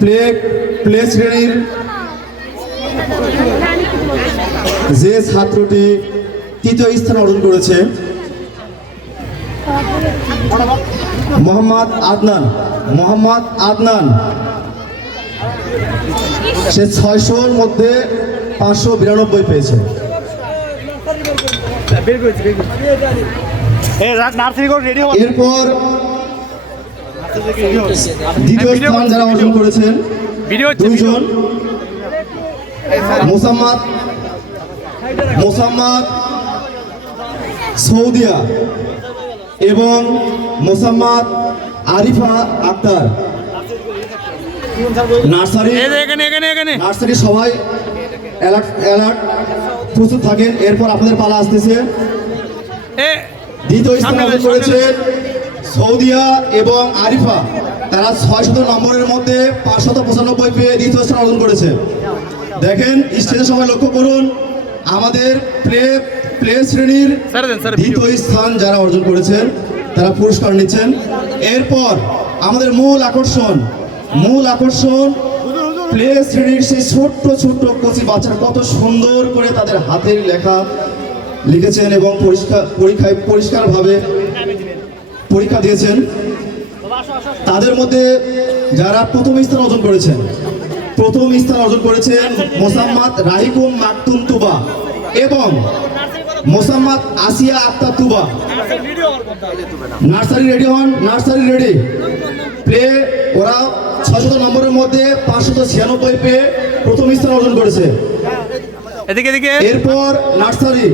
Play play শ্রেণির যে ছাত্রটি তৃতীয় স্থান অর্জন করেছে মোহাম্মদ আদনান মোহাম্মদ আদনান। সে ছয়শোর মধ্যে পাঁচশো বিরানব্বই পেয়েছে। এরপর দ্বিতীয় স্থান যারা অর্জন করেছেন দুইজন। মোসাম্মদ মোসাম্মদ সৌদিয়া এবং মোসাম্মদ আরিফা আক্তার। নার্সারি এখানে এখানে এখানে। নার্সারি সবাই অ্যালার্ট অ্যালার্ট প্রস্তুত থাকেন। এরপর আপনাদের পালা আসতেছে। দ্বিতীয় স্থান অর্জন করেছেন সৌদিয়া এবং আরিফা তারা ছয়শত নম্বরের মধ্যে পাঁচশত পঁচানব্বই পেয়ে দ্বিতীয় স্থান অর্জন করেছে। দেখেন স্টেজের সময় লক্ষ্য করুন আমাদের প্লে প্লে শ্রেণির দ্বিতীয় স্থান যারা অর্জন করেছেন তারা পুরস্কার নিচ্ছেন। এরপর আমাদের মূল আকর্ষণ মূল আকর্ষণ প্লে শ্রেণির সেই ছোট্ট ছোট্ট কচি বাচ্চারা কত সুন্দর করে তাদের হাতের লেখা লিখেছেন এবং পরিষ্কার পরীক্ষায় পরিষ্কারভাবে পরীক্ষা দিয়েছেন। তাদের মধ্যে যারা প্রথম স্থান অর্জন করেছেন প্রথম স্থান অর্জন করেছেন মোসাম্মদ রাহিকুম মাকতুম তুবা এবং মোসাম্মদ আসিয়া আক্তার তুবা। নার্সারি রেডি হন নার্সারি রেডি। প্লে ওরা ছশত নম্বরের মধ্যে পাঁচশত ছিয়ানব্বই পেয়ে প্রথম স্থান অর্জন করেছে। এরপর নার্সারি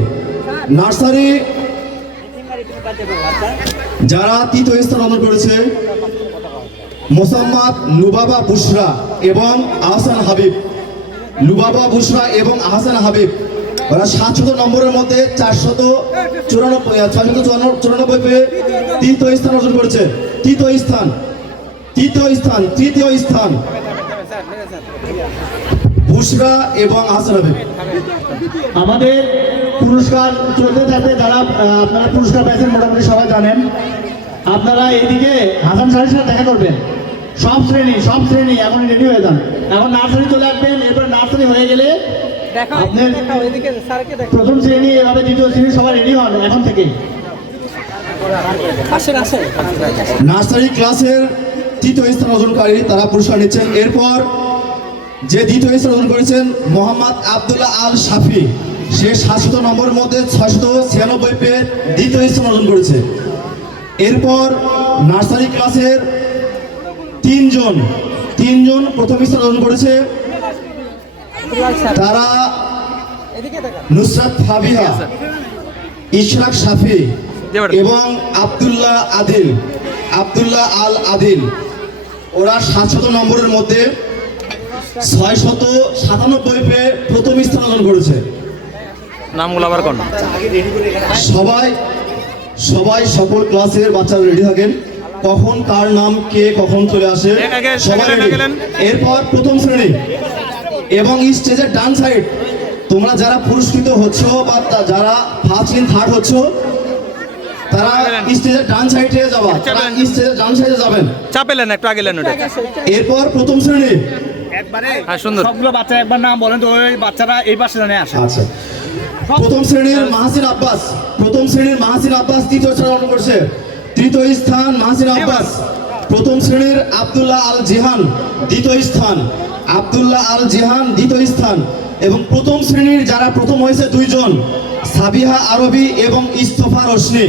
নার্সারি যারা তৃতীয় স্থান অর্জন করেছে, মোসাম্মদ লুবাবা বুশরা এবং আহসান হাবিব। লুবাবা বুশরা এবং আহসান হাবিব, ওরা সাতশত নম্বরের মধ্যে চারশত চুরানব্বই ছয়শত চুরানব্বই পেয়ে তৃতীয় স্থান অর্জন করেছে। তৃতীয় স্থান তৃতীয় স্থান তৃতীয় স্থান। বুশরা এবং আহসান হাবিব। আমাদের পুরস্কার চলতে থাকবে যারা আহ, আপনারা পুরস্কার পেয়েছেন মোটামুটি সবাই জানেন। আপনারা এইদিকে হাসান স্যারের সাথে দেখা করবেন। সব শ্রেণি সব শ্রেণি এখন রেডি হয়ে যান। এখন নার্সারি চলে আসবেন এরপর নার্সারি হয়ে গেলে আপনার প্রথম শ্রেণি এভাবে দ্বিতীয় শ্রেণি সবাই রেডি হন এখন থেকে। নার্সারি ক্লাসের তৃতীয় স্থান অর্জনকারী তারা পুরস্কার নিচ্ছেন। এরপর যে দ্বিতীয় স্থান অর্জন করেছেন মোহাম্মদ আবদুল্লাহ আল শাফি সে সাতশত নম্বরের মধ্যে ছয়শত ছিয়ানব্বই পেয়ে দ্বিতীয় স্থান অর্জন করেছে। এরপর নার্সারি ক্লাসের তিনজন তিনজন প্রথম স্থান অর্জন করেছে। তারা নুসরাত ফাবিহা, ইশরাক শাফি এবং আব্দুল্লাহ আদিল, আবদুল্লাহ আল আদিল। ওরা সাতশত নম্বরের মধ্যে ছয় শত সাতানব্বই পেয়ে প্রথম স্থান অর্জন করেছে। নামগুলো আবার কোন? সবাই সবাই সকল ক্লাসের বাচ্চারা রেডি থাকেন। কখন কার নাম কে কখন চলে আসে সবাই। এরপর প্রথম শ্রেণি এবং স্টেজের ডান সাইড তোমরা যারা পুরস্কৃত হচ্ছ বা যারা ফার্স্ট ইন থার্ড হচ্ছ তারা। স্টেজের ডান সাইডে যাবা। স্টেজের ডান সাইডে যাবেন। চাপেলেন একটু আগে লেন ওটা। এরপর প্রথম শ্রেণি হ্যাঁ সুন্দর। সবগুলো বাচ্চা একবার নাম বলেন তো ওই বাচ্চারা এই পাশে জানে আসে। আচ্ছা। প্রথম শ্রেণির মাহাসিন আব্বাস প্রথম শ্রেণির মাহাসিন আব্বাস তৃতীয় স্থান অর্জন করছে। তৃতীয় স্থান মাহাসিন আব্বাস। প্রথম শ্রেণির আব্দুল্লাহ আল জিহান দ্বিতীয় স্থান। আব্দুল্লাহ আল জিহান দ্বিতীয় স্থান। এবং প্রথম শ্রেণির যারা প্রথম হয়েছে দুইজন সাবিহা আরবি এবং ইস্তফা রশনি।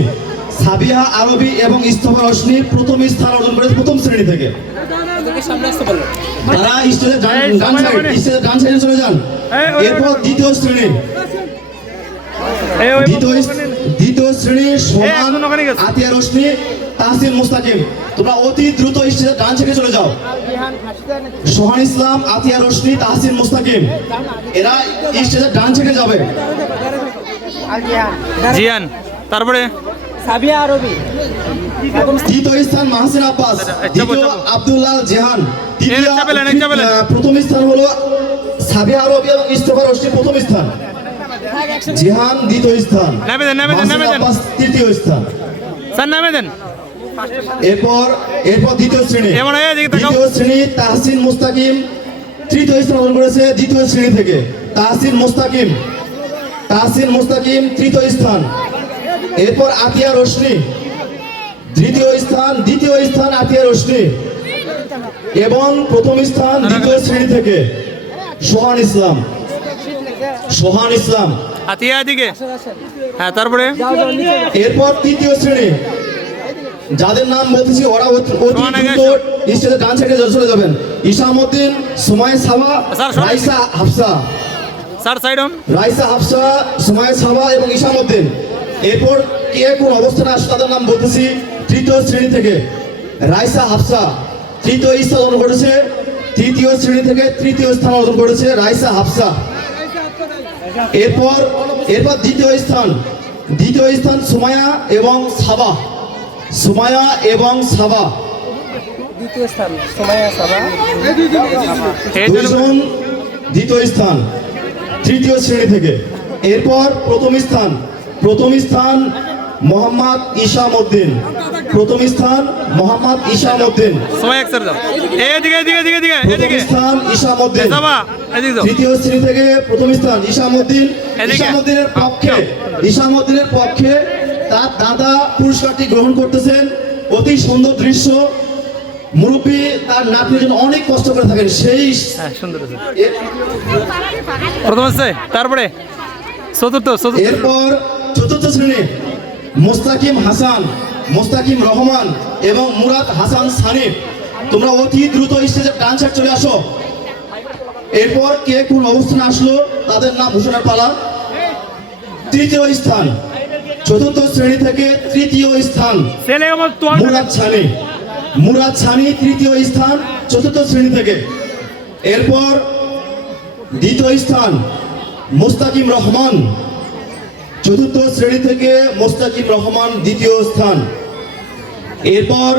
সাবিহা আরবি এবং ইস্তফা রশনি প্রথম স্থান অর্জন করেছে প্রথম শ্রেণি থেকে। তারা স্টেজের ডান এই, ডান সাইড ওখানে। ডান সাইডে চলে যান। এরপর দ্বিতীয় শ্রেণি এই ওই দ্বিতীয় দ্বিতীয় শ্রেণির সোহান। আতিয়া রশ্মি তাহসিন মুস্তাকিম। তোমরা অতি দ্রুত স্টেজের ডান সাইডে চলে যাও। সোহান ইসলাম আতিয়া রশ্মি তাহসিন মুস্তাকিম। এরা স্টেজের ডান সাইডে যাবে। জিয়ান তারপরে? সাবিয়া আরবি। তৃতীয় স্থান মাহসিন আব্বাস আচ্ছা, দ্বিতীয় আব্দুল্লাহ জেহান প্রথম স্থান হলো সাবিয়া আরবি এবং ইস্তফা রশ্মি প্রথম স্থান। জিহান দ্বিতীয় স্থান। আব্বাস তৃতীয় স্থান। স্যার নামে দেন। এরপর এরপর দ্বিতীয় শ্রেণি। এমন দ্বিতীয় শ্রেণি তাহসিন মুস্তাকিম। তৃতীয় স্থান অর্জন করেছে দ্বিতীয় শ্রেণি থেকে। তাহসিন মুস্তাকিম। তাহসিন মুস্তাকিম তৃতীয় স্থান। এরপর আতিয়া রশ্মি তৃতীয় স্থান দ্বিতীয় স্থান আতিয়া রোশনি। এবং প্রথম স্থান দ্বিতীয় শ্রেণি থেকে সোহান ইসলাম। সোহান ইসলাম। আতিয়া এদিকে? হ্যাঁ তারপরে? এরপর তৃতীয় শ্রেণি। যাদের নাম বলতেছি ওরা স্টেজে ডান সাইডে চলে যাবেন। ইসামউদ্দিন সুমায় সাবা রাইসা হাফসা। স্যার সাইড রাইসা হাফসা সুমায় সাবা এবং ইসামউদ্দিন এরপর কে কোন অবস্থানে আসে তাদের নাম বলতেছি তৃতীয় শ্রেণি থেকে রাইসা হাফসা। তৃতীয় স্থান অর্জন করেছে। তৃতীয় শ্রেণি থেকে তৃতীয় স্থান অর্জন করেছে রাইসা হাফসা। এরপর এরপর দ্বিতীয় স্থান। দ্বিতীয় স্থান সুমায়া এবং সাবা। সুমায়া এবং সাবা। দ্বিতীয় স্থান সময়া সাবা। দুইজন দ্বিতীয় স্থান তৃতীয় শ্রেণি থেকে। এরপর প্রথম স্থান। প্রথম স্থান মোহাম্মদ ইসামউদ্দিন প্রথম স্থান মোহাম্মদ প্রথম এদিকে। স্থান এদিকে যাও। তৃতীয় শ্রেণি থেকে প্রথম স্থান ইসামউদ্দিন এদিকে। ইসামউদ্দিনের পক্ষে ইসামউদ্দিনের পক্ষে তার দাদা পুরস্কারটি গ্রহণ করতেছেন। অতি সুন্দর দৃশ্য। মুরব্বী তার নাতনির জন্য অনেক কষ্ট করে থাকেন। সেই হ্যাঁ সুন্দর প্রথম আছে তারপরে? চতুর্থ চতুর্থ। এরপর চতুর্থ শ্রেণি মোস্তাকিম হাসান মোস্তাকিম রহমান এবং মুরাদ হাসান সানিফ তোমরা অতি দ্রুত স্টেজের ডান সাইড চলে আসো। এরপর কে কোন অবস্থানে আসলো তাদের নাম ঘোষণার পালা। তৃতীয় স্থান চতুর্থ শ্রেণি থেকে তৃতীয় স্থান মুরাদ ছানি মুরাদ ছানি তৃতীয় স্থান চতুর্থ শ্রেণি থেকে। এরপর দ্বিতীয় স্থান মোস্তাকিম রহমান চতুর্থ শ্রেণি থেকে মোস্তাকিম রহমান দ্বিতীয় স্থান। এরপর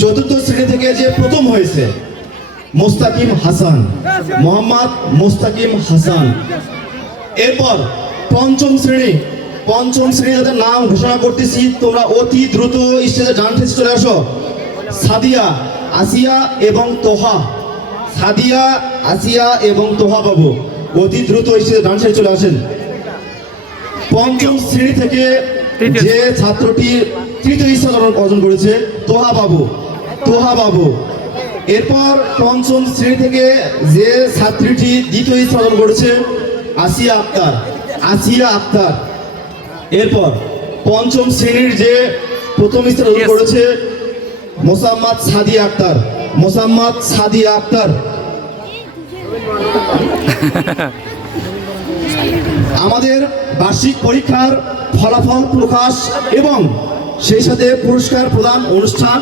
চতুর্থ শ্রেণি থেকে যে প্রথম হয়েছে মোস্তাকিম হাসান, মোহাম্মদ মোস্তাকিম হাসান। এরপর পঞ্চম শ্রেণি পঞ্চম শ্রেণি যাদের নাম ঘোষণা করতেছি, তোমরা অতি দ্রুত স্টেজে ডান চলে আসো। সাদিয়া, আসিয়া এবং তোহা। সাদিয়া, আসিয়া এবং তোহা বাবু, অতি দ্রুত স্টেজে ডান সাইডে চলে আসেন। পঞ্চম শ্রেণি থেকে যে ছাত্রটি তৃতীয় স্থান অর্জন- করেছে তোহা বাবু তোহা বাবু এরপর পঞ্চম শ্রেণি থেকে যে ছাত্রীটি দ্বিতীয় স্থান অর্জন করেছে আসিয়া আক্তার আসিয়া আক্তার এরপর পঞ্চম শ্রেণির যে প্রথম স্থান অর্জন করেছে মোসাম্মদ সাদিয়া আক্তার মোসাম্মদ সাদিয়া আক্তার আমাদের বার্ষিক পরীক্ষার ফলাফল প্রকাশ এবং সেই সাথে পুরস্কার প্রদান অনুষ্ঠান।